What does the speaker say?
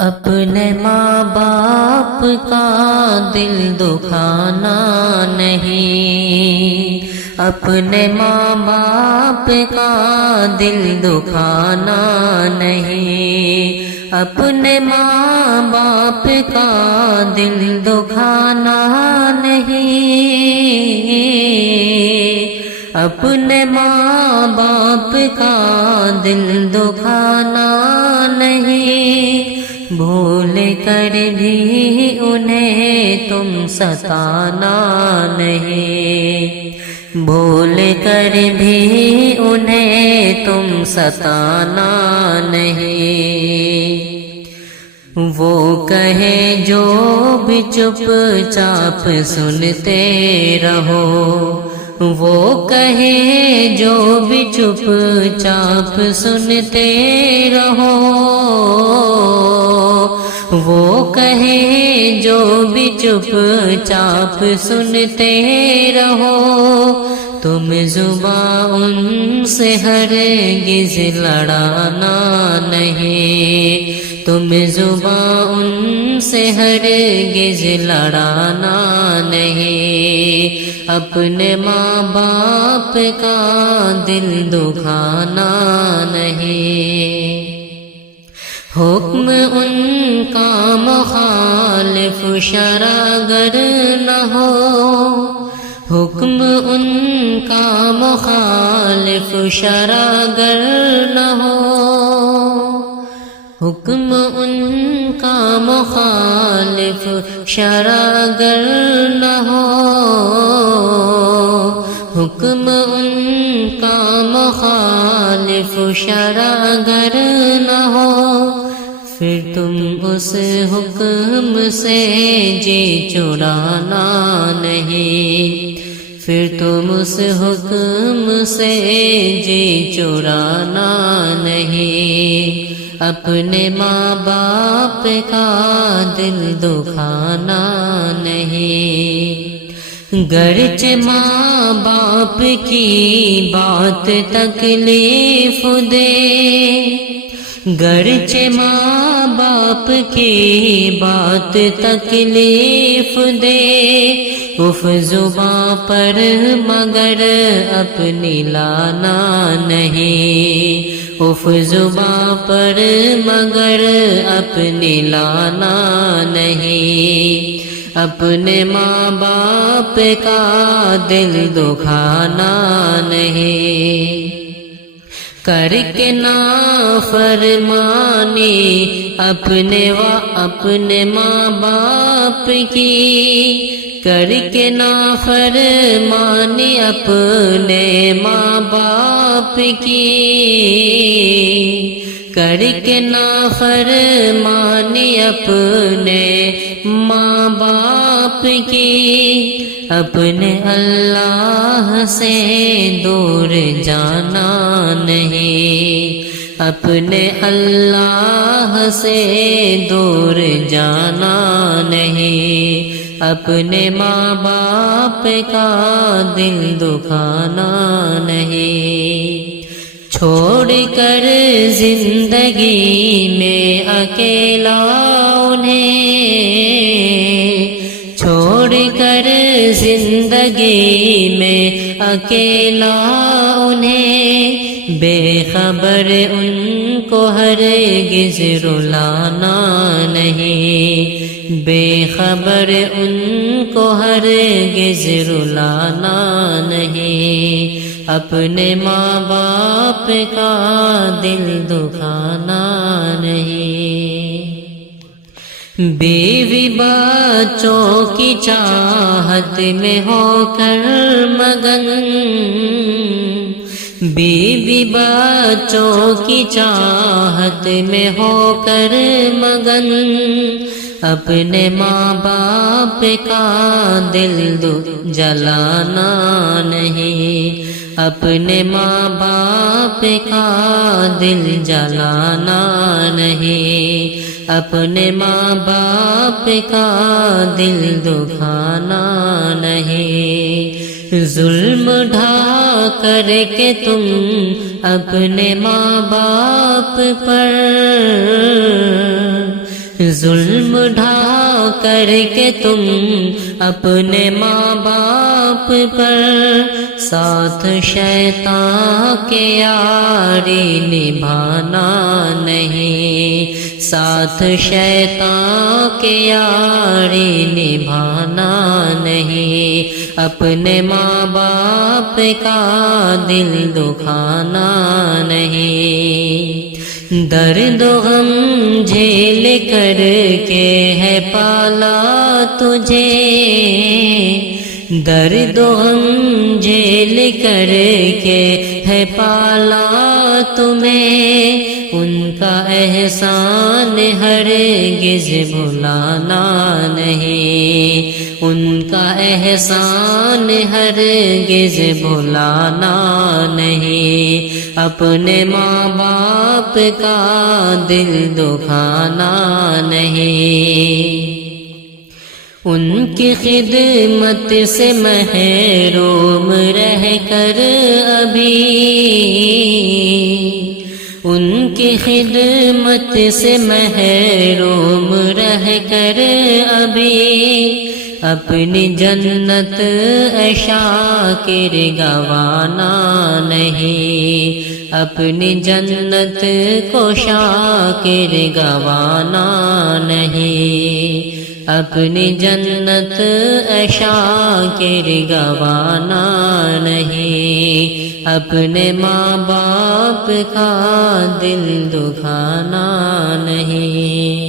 اپنے ماں باپ کا دل دکھانا نہیں، اپنے ماں باپ کا دل دکھانا نہیں، اپنے ماں باپ کا دل دکھانا نہیں، اپنے ماں باپ کا دل دکھانا نہیں، بھول کر بھی انہیں تم ستانا نہیں، بھول کر بھی انہیں تم ستانا نہیں، وہ کہے جو بھی چپ چاپ سنتے رہو، وہ کہے جو بھی چپ چاپ سنتے رہو، وہ کہے جو بھی چپ چاپ سنتے رہو، تم زبان ان سے ہرگز لڑانا نہیں، تم زبان ان سے ہرگز لڑانا نہیں، اپنے ماں باپ کا دل دکھانا نہیں، حکم ان کا مخالف شرع گر نہ ہو، حکم ان کا مخالف شرع گر نہ ہو، حکم ان کا مخالف شرع گر نہ ہو، حکم ان کا مخالف شرع گر نہ ہو، پھر تم اس حکم سے جی چرانا نہیں، پھر تم اس حکم سے جی چرانا نہیں، اپنے ماں باپ کا دل دکھانا نہیں، گرچہ ماں باپ کی بات تکلیف دے، گرچہ ماں باپ کی بات تکلیف دے، اف زباں پر مگر اپنی لانا نہیں، اف زباں پر مگر اپنی لانا نہیں، اپنے ماں باپ کا دل دکھانا نہیں، کر کے نافرمانی اپنے ماں باپ کی، کر کے نافرمانی اپنے ماں باپ کی، کر کے نافرمانی اپنے ماں باپ کی، اپنے اللہ سے دور جانا نہیں، اپنے اللہ سے دور جانا نہیں، اپنے ماں باپ کا دل دکھانا نہیں، چھوڑ کر زندگی میں اکیلا انہیں، چھوڑ کر زندگی میں اکیلا انہیں، بے خبر ان کو ہرگز رلانا نہیں، بے خبر ان کو ہرگز رلانا نہیں، اپنے ماں باپ کا دل دکھانا نہیں، بیوی بچوں کی چاہت میں ہو کر مگن، بیوی بچوں کی چاہت میں ہو کر مگن، اپنے ماں باپ کا دل جلانا نہیں، اپنے ماں باپ کا دل جلانا نہیں، اپنے ماں باپ کا دل دکھانا نہیں، ظلم ڈھا کر کے تم اپنے ماں باپ پر ظلم ڈھا کر کے تم اپنے ماں باپ پر، ساتھ شیطان کے یاری نبھانا نہیں، ساتھ شیطان کے یاری نبھانا نہیں، اپنے ماں باپ کا دل دکھانا نہیں، درد و غم جھیل کر کے ہے پالا تجھے، درد و غم جھیل کر کے ہے پالا تمہیں، ان کا احسان ہرگز بھلانا نہیں، ان کا احسان ہرگز بھلانا نہیں، اپنے ماں باپ کا دل دکھانا نہیں، ان کی خدمت سے محروم رہ کر ابھی، ان کی خدمت سے محروم رہ کر ابھی، اپنی جنت اے شاکر گوانا نہیں، اپنی جنت کو شاکر گوانا نہیں، اپنی جنت اے شاکر گوانا نہیں، اپنے ماں باپ کا دل دکھانا نہیں۔